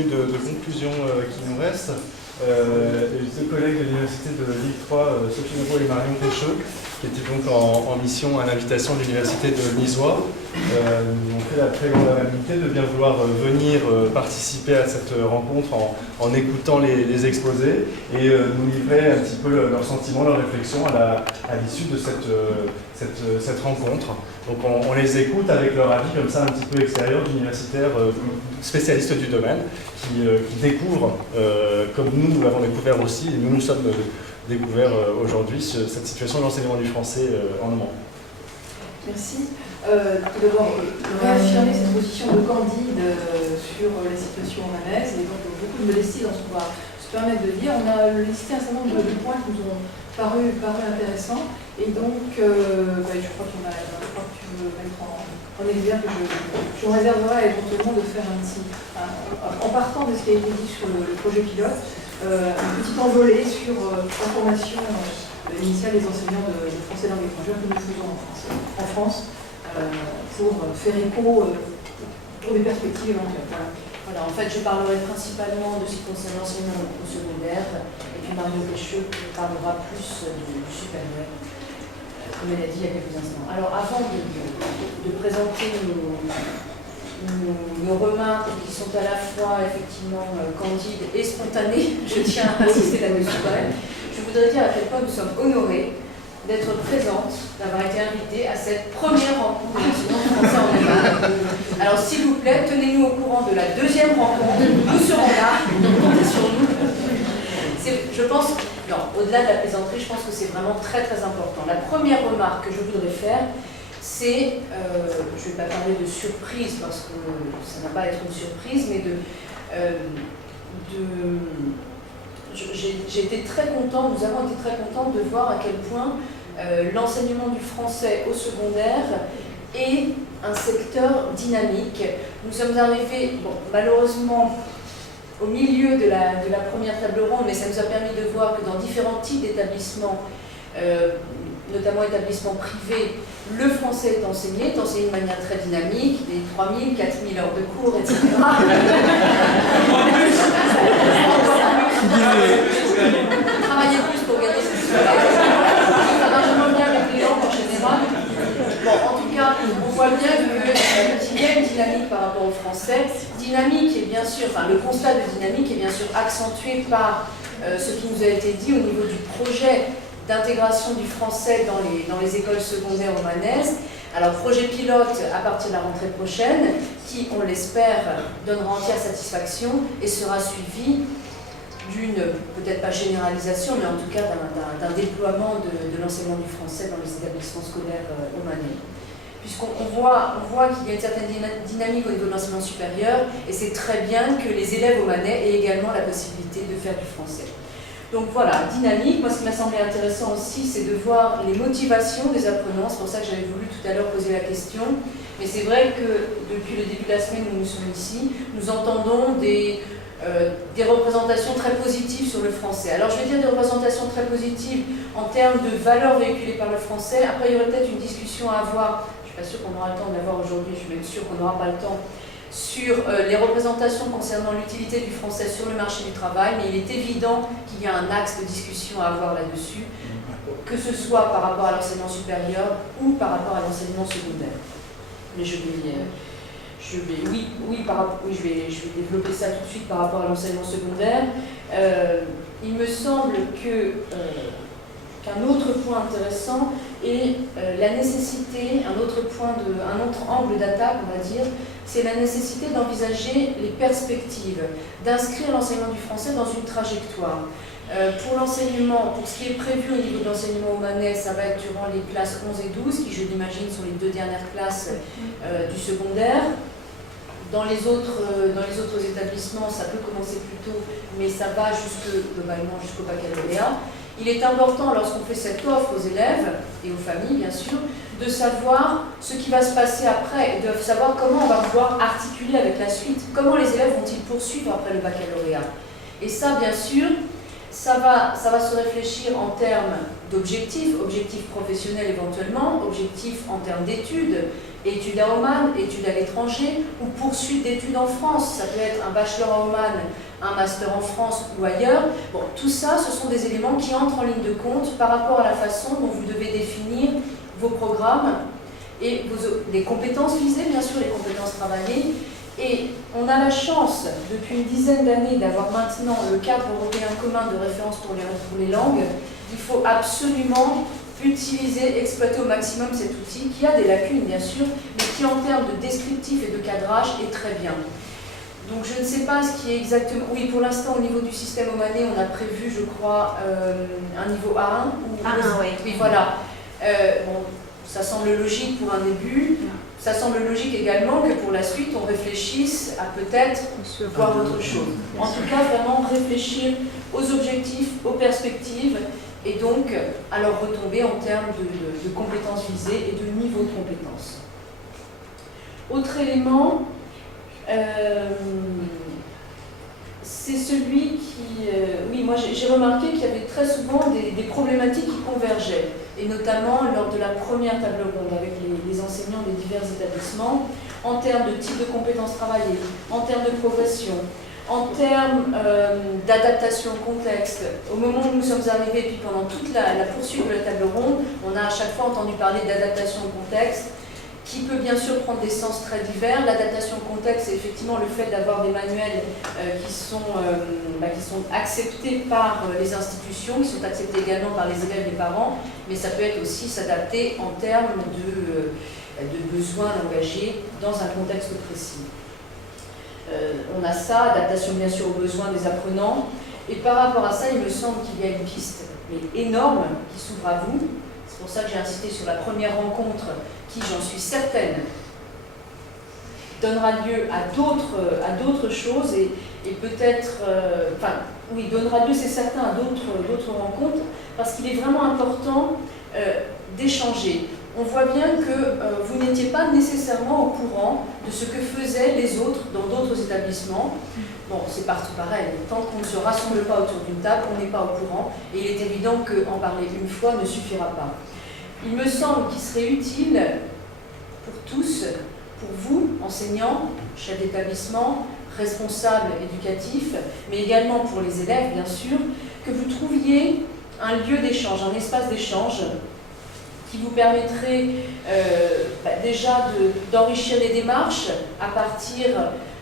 minutes de conclusion qui nous restent. Les deux collègues de l'université de Lille 3, Sophie Moreau et Marion Pécheux, qui étaient donc en mission à l'invitation de l'université de Nisois, nous ont fait la très grande amabilité de bien vouloir venir participer à cette rencontre en écoutant les exposés et nous livrer un petit peu leurs sentiments, leurs réflexions à l'issue de cette rencontre. Donc on les écoute avec leur avis comme ça un petit peu extérieur d'universitaires spécialistes du domaine qui découvrent, comme nous l'avons découvert aussi, et nous sommes découvert aujourd'hui cette situation de l'enseignement du français en Normandie. Merci. Tout d'abord, réaffirmer cette position de Candide sur la situation romanesque, et donc beaucoup de modestie dans ce qu'on va se permettre de dire. On a listé un certain nombre de points qui nous ont paru intéressants, et donc je crois que tu veux mettre en exergue que je réserverai éventuellement de faire un petit, en partant de ce qui a été dit sur le projet pilote, un petit envolé sur la formation initiale des enseignants de français langue étrangère que nous faisons en France pour faire écho pour des perspectives éventuelles. Voilà, en fait, je parlerai principalement de ce qui concerne l'enseignement au secondaire, et puis Marion Pécheux parlera plus du supérieur, comme elle a dit il y a quelques instants. Alors, avant de présenter nos remarques qui sont à la fois effectivement candides et spontanées, je tiens à insister là-dessus quand même, je voudrais dire à quel point nous sommes honorés d'être présente, d'avoir été invitée à cette première rencontre d'enseignants français en Allemagne. Alors s'il vous plaît, tenez-nous au courant de la deuxième rencontre, nous serons là, donc comptez sur nous. Je pense, non, au-delà de la plaisanterie, je pense que c'est vraiment très très important. La première remarque que je voudrais faire, c'est, je ne vais pas parler de surprise parce que ça n'a pas à être une surprise, mais j'ai été très content, nous avons été très contents de voir à quel point l'enseignement du français au secondaire est un secteur dynamique. Nous sommes arrivés, bon, malheureusement, au milieu de la première table ronde, mais ça nous a permis de voir que dans différents types d'établissements, notamment établissements privés, le français est enseigné de manière très dynamique, des 3000, 4000 heures de cours, etc. Travailler plus pour gagner cette situation. Ça marche moins bien avec les langues en général. Bon, en tout cas, on voit bien qu'il y a une dynamique par rapport au français. Dynamique est bien sûr, enfin le constat de dynamique est bien sûr accentué par ce qui nous a été dit au niveau du projet d'intégration du français dans les écoles secondaires romanaises. Alors, projet pilote à partir de la rentrée prochaine, qui, on l'espère, donnera entière satisfaction et sera suivi d'une, peut-être pas généralisation, mais en tout cas d'un déploiement de l'enseignement du français dans les établissements scolaires romanais. Puisqu'on voit qu'il y a une certaine dynamique au niveau de l'enseignement supérieur, et c'est très bien que les élèves romanais aient également la possibilité de faire du français. Donc voilà, dynamique. Moi, ce qui m'a semblé intéressant aussi, c'est de voir les motivations des apprenants. C'est pour ça que j'avais voulu tout à l'heure poser la question. Mais c'est vrai que depuis le début de la semaine où nous sommes ici, nous entendons des représentations très positives sur le français. Alors, je vais dire des représentations très positives en termes de valeurs véhiculées par le français. Après, il y aurait peut-être une discussion à avoir. Je ne suis pas sûre qu'on aura le temps de l'avoir aujourd'hui. Je suis même sûre qu'on n'aura pas le temps. Sur les représentations concernant l'utilité du français sur le marché du travail, mais il est évident qu'il y a un axe de discussion à avoir là-dessus, que ce soit par rapport à l'enseignement supérieur ou par rapport à l'enseignement secondaire. Mais je vais développer ça tout de suite par rapport à l'enseignement secondaire. Il me semble qu'un autre point intéressant est la nécessité, un autre angle d'attaque, on va dire, c'est la nécessité d'envisager les perspectives, d'inscrire l'enseignement du français dans une trajectoire. Pour l'enseignement, pour ce qui est prévu au niveau de l'enseignement romanais, ça va être durant les classes 11 et 12, qui je l'imagine sont les deux dernières classes du secondaire. Dans les autres établissements, ça peut commencer plus tôt, mais ça va globalement jusqu'au baccalauréat. Il est important, lorsqu'on fait cette offre aux élèves et aux familles, bien sûr, de savoir ce qui va se passer après et de savoir comment on va pouvoir articuler avec la suite. Comment les élèves vont-ils poursuivre après le baccalauréat? Et ça, bien sûr, ça va se réfléchir en termes d'objectifs, objectifs professionnels éventuellement, objectifs en termes d'études, études à Oman, études à l'étranger ou poursuite d'études en France. Ça peut être un bachelor à Oman, un master en France ou ailleurs. Bon, tout ça, ce sont des éléments qui entrent en ligne de compte par rapport à la façon dont vous devez définir vos programmes et les compétences visées, bien sûr, les compétences travaillées. Et on a la chance, depuis une dizaine d'années, d'avoir maintenant le cadre européen commun de référence pour les langues. Il faut absolument utiliser, exploiter au maximum cet outil, qui a des lacunes, bien sûr, mais qui, en termes de descriptif et de cadrage, est très bien. Donc je ne sais pas ce qui est exactement... Oui, pour l'instant, au niveau du système omanais, on a prévu, je crois, un niveau A1. A1, oui. Oui, voilà. Bon, ça semble logique pour un début. Ça semble logique également que pour la suite, on réfléchisse à peut-être voir autre chose. En tout cas, vraiment réfléchir aux objectifs, aux perspectives, et donc à leur retomber en termes de compétences visées et de niveau de compétences. Autre élément, c'est celui qui... oui, moi j'ai remarqué qu'il y avait très souvent des problématiques qui convergeaient, et notamment lors de la première table ronde avec les enseignants des divers établissements, en termes de type de compétences travaillées, en termes de progression, en termes d'adaptation au contexte. Au moment où nous sommes arrivés, puis pendant toute la poursuite de la table ronde, on a à chaque fois entendu parler d'adaptation au contexte, qui peut bien sûr prendre des sens très divers. L'adaptation au contexte, c'est effectivement le fait d'avoir des manuels qui sont acceptés par les institutions, qui sont acceptés également par les élèves et les parents, mais ça peut être aussi s'adapter en termes de besoins engagés dans un contexte précis. On a ça, adaptation bien sûr aux besoins des apprenants, et par rapport à ça, il me semble qu'il y a une piste mais énorme qui s'ouvre à vous. C'est pour ça que j'ai insisté sur la première rencontre qui, j'en suis certaine, donnera lieu à d'autres choses et peut-être, oui, donnera lieu, c'est certain, à d'autres rencontres, parce qu'il est vraiment important d'échanger. On voit bien que vous n'étiez pas nécessairement au courant de ce que faisaient les autres dans d'autres établissements. Bon, c'est partout pareil. Tant qu'on ne se rassemble pas autour d'une table, on n'est pas au courant. Et il est évident qu'en parler une fois ne suffira pas. Il me semble qu'il serait utile pour tous, pour vous, enseignants, chefs d'établissement, responsables éducatifs, mais également pour les élèves, bien sûr, que vous trouviez un lieu d'échange, un espace d'échange qui vous permettrait déjà d'enrichir les démarches à partir,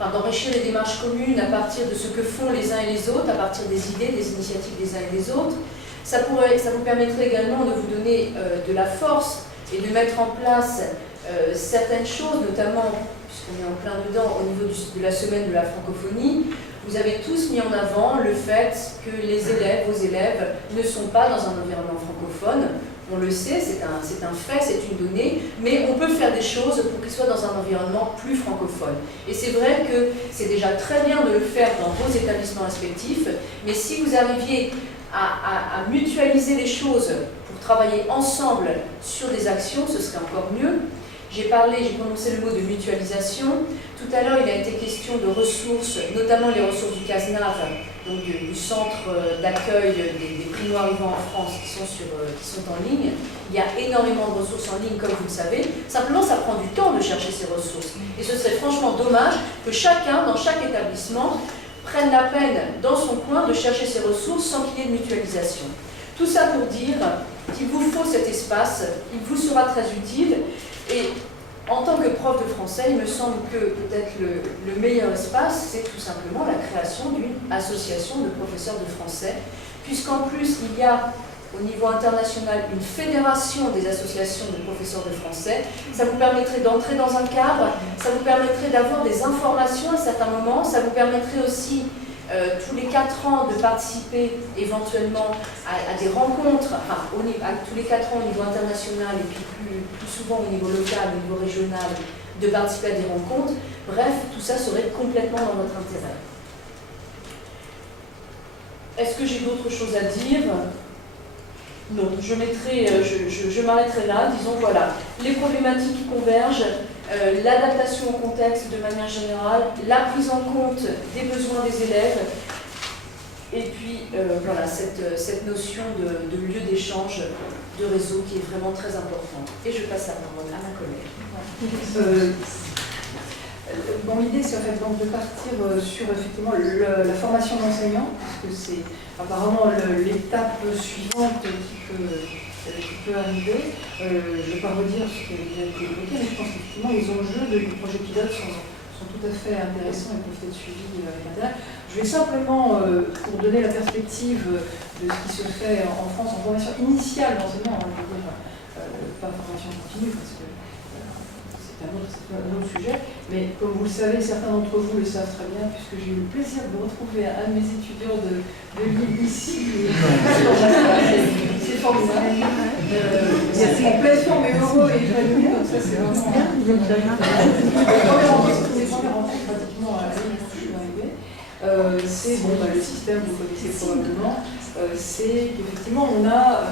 d'enrichir les démarches communes à partir de ce que font les uns et les autres, à partir des idées, des initiatives des uns et des autres. Ça vous permettrait également de vous donner de la force et de mettre en place certaines choses, notamment, puisqu'on est en plein dedans, au niveau de la semaine de la francophonie. Vous avez tous mis en avant le fait que les élèves, vos élèves, ne sont pas dans un environnement francophone. On le sait, c'est un fait, c'est une donnée, mais on peut faire des choses pour qu'ils soient dans un environnement plus francophone. Et c'est vrai que c'est déjà très bien de le faire dans vos établissements respectifs, mais si vous arriviez à mutualiser les choses pour travailler ensemble sur des actions, ce serait encore mieux. J'ai prononcé le mot de mutualisation. Tout à l'heure, il a été question de ressources, notamment les ressources du CASNAV, donc du centre d'accueil des primo-arrivants en France qui sont en ligne. Il y a énormément de ressources en ligne, comme vous le savez. Simplement, ça prend du temps de chercher ces ressources. Et ce serait franchement dommage que chacun, dans chaque établissement, prenne la peine, dans son coin, de chercher ces ressources sans qu'il y ait de mutualisation. Tout ça pour dire qu'il vous faut cet espace, il vous sera très utile. Et en tant que prof de français, il me semble que peut-être le meilleur espace, c'est tout simplement la création d'une association de professeurs de français, puisqu'en plus, il y a au niveau international une fédération des associations de professeurs de français. Ça vous permettrait d'entrer dans un cadre, ça vous permettrait d'avoir des informations à certains moments, ça vous permettrait aussi tous les 4 ans de participer éventuellement à des rencontres, tous les 4 ans au niveau international et puis plus souvent au niveau local, au niveau régional, de participer à des rencontres. Bref, tout ça serait complètement dans votre intérêt. Est-ce que j'ai d'autres choses à dire ? Non, je m'arrêterai là. Disons, voilà, les problématiques qui convergent, l'adaptation au contexte de manière générale, la prise en compte des besoins des élèves, et puis voilà, cette notion de lieu d'échange, de réseau qui est vraiment très importante. Et je passe la parole à ma collègue. Voilà. Bon, l'idée, c'est en fait donc de partir sur effectivement la formation d'enseignants, parce que c'est apparemment l'étape suivante qui peut arriver. Je ne vais pas redire ce qui a déjà été évoqué, mais je pense qu'effectivement les enjeux du projet pilote sont tout à fait intéressants et peuvent être suivis avec intérêt. Je vais simplement, pour donner la perspective de ce qui se fait en France en formation initiale d'enseignants, je veux dire, pas formation continue, parce que c'est un autre sujet, mais comme vous le savez, certains d'entre vous le savent très bien, puisque j'ai eu le plaisir de retrouver un de mes étudiants de Lille ici. C'est formidable. C'est en pleine forme et heureux et épanoui, donc ça c'est vraiment... C'est les premières rencontres pratiquement à Lille quand je suis arrivée. C'est le système, vous connaissez probablement, c'est qu'effectivement on a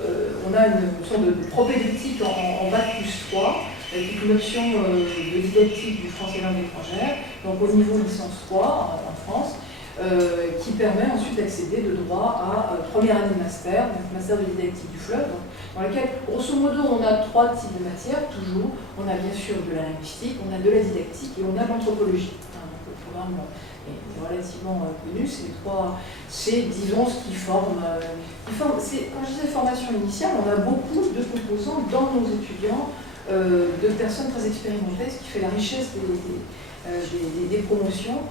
une sorte de propédeutique en bac+3, avec une option de didactique du français langue étrangère, donc au niveau licence 3 en France, qui permet ensuite d'accéder de droit à première année de master, donc master de didactique du FLEUV, dans lequel, grosso modo, on a 3 types de matières, toujours. On a bien sûr de la linguistique, on a de la didactique et on a de l'anthropologie. Donc le programme est relativement connu, c'est disons ce qui forme. Quand je disais formation initiale, on a beaucoup de composants dans nos étudiants, de personnes très expérimentées, ce qui fait la richesse des promotions,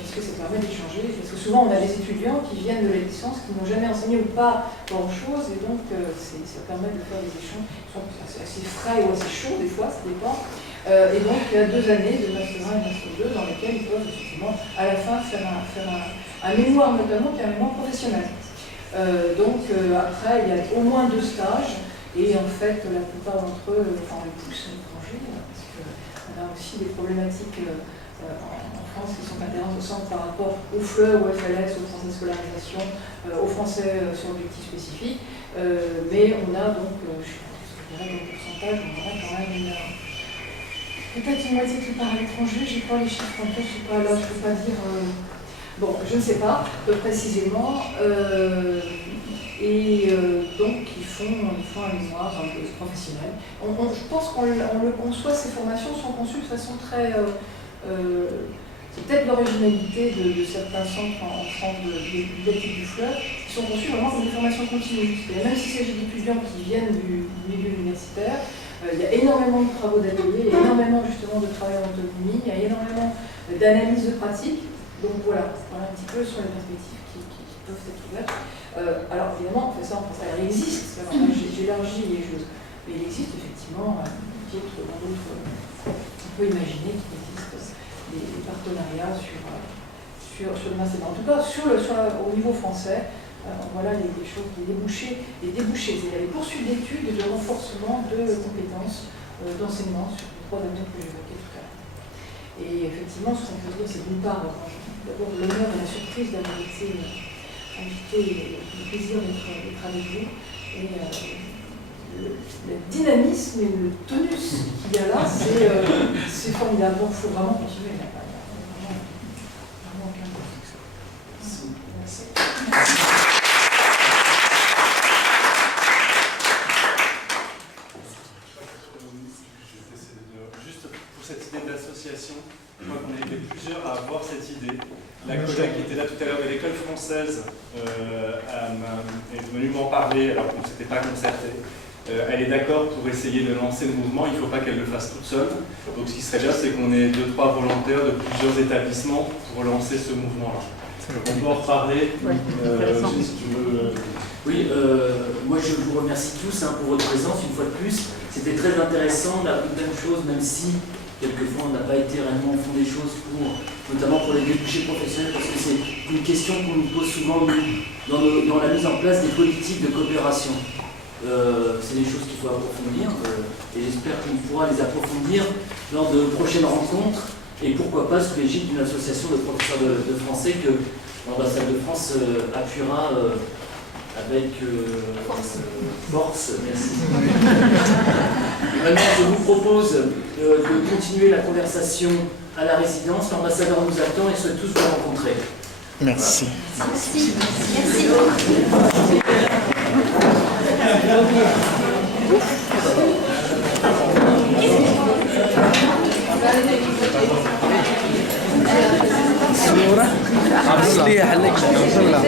puisque ça permet d'échanger. Parce que souvent on a des étudiants qui viennent de la licence, qui n'ont jamais enseigné ou pas grand-chose, et donc ça permet de faire des échanges qui sont assez frais ou assez chauds des fois, ça dépend. Et donc il y a 2 années de Master 1 et Master 2 dans lesquelles ils peuvent effectivement à la fin faire un mémoire, notamment qui est un mémoire professionnel. Après il y a au moins 2 stages. Et en fait, la plupart d'entre eux, on les pousse à l'étranger, parce qu'on a aussi des problématiques en France qui sont intéressantes par rapport au FLE, au FLS, au français scolarisation, au français sur objectif spécifique. Mais on a donc, je dirais dans le pourcentage, on aura quand même peut-être une moitié qui part à l'étranger, je n'ai pas les chiffres en tête, je ne sais pas, là je ne peux pas dire. Bon, je ne sais pas précisément. Donc, ils font un mémoire professionnel. Je pense qu'on le conçoit, ces formations sont conçues de façon très... c'est peut-être l'originalité de certains centres en France de didactique du FLEUV, qui sont conçus vraiment comme des formations continues. Même s'il s'agit d'étudiants qui viennent du milieu universitaire, il y a énormément de travaux d'atelier, il y a énormément justement de travail en autonomie, il y a énormément d'analyse de pratique. Donc voilà un petit peu sur les perspectives qui peuvent être ouvertes. Alors évidemment, on fait ça en français. Alors, il existe, j'élargis les choses, mais il existe effectivement on peut imaginer qu'il existe des partenariats sur le master. En tout cas, au niveau français, voilà les choses, les débouchés, c'est-à-dire les poursuites d'études et de renforcement de compétences d'enseignement sur les 3 domaines que j'évoquais tout à l'heure. Et effectivement, ce qu'on peut dire, c'est d'une part, d'abord l'honneur et la surprise d'avoir été invité et le plaisir d'être avec vous. Et le dynamisme et le tonus qu'il y a là, c'est formidable. Donc il faut vraiment continuer. Il n'y a vraiment aucun doute. Merci. Juste pour cette idée d'association, je crois qu'on était plusieurs à avoir cette idée. La collègue qui était là tout à l'heure de l'école française est venue m'en parler alors qu'on ne s'était pas concerté. Elle est d'accord pour essayer de lancer le mouvement, il ne faut pas qu'elle le fasse toute seule. Donc ce qui serait bien, c'est qu'on ait 2-3 volontaires de plusieurs établissements pour lancer ce mouvement-là. On peut en reparler, si tu veux. Oui, moi je vous remercie tous pour votre présence une fois de plus. C'était très intéressant, on a appris plein de choses, même si quelquefois on n'a pas été réellement au fond des choses, notamment pour les débouchés professionnels, parce que c'est une question qu'on nous pose souvent dans la mise en place des politiques de coopération. C'est des choses qu'il faut approfondir et j'espère qu'on pourra les approfondir lors de prochaines rencontres et pourquoi pas sous l'égide d'une association de professeurs de français que l'ambassade de France appuiera avec force. Merci. Et maintenant, je vous propose de continuer la conversation à la résidence. L'ambassadeur nous attend et souhaite tous vous rencontrer. Merci. Voilà. Merci. صورة عبد الله حلك عبد الله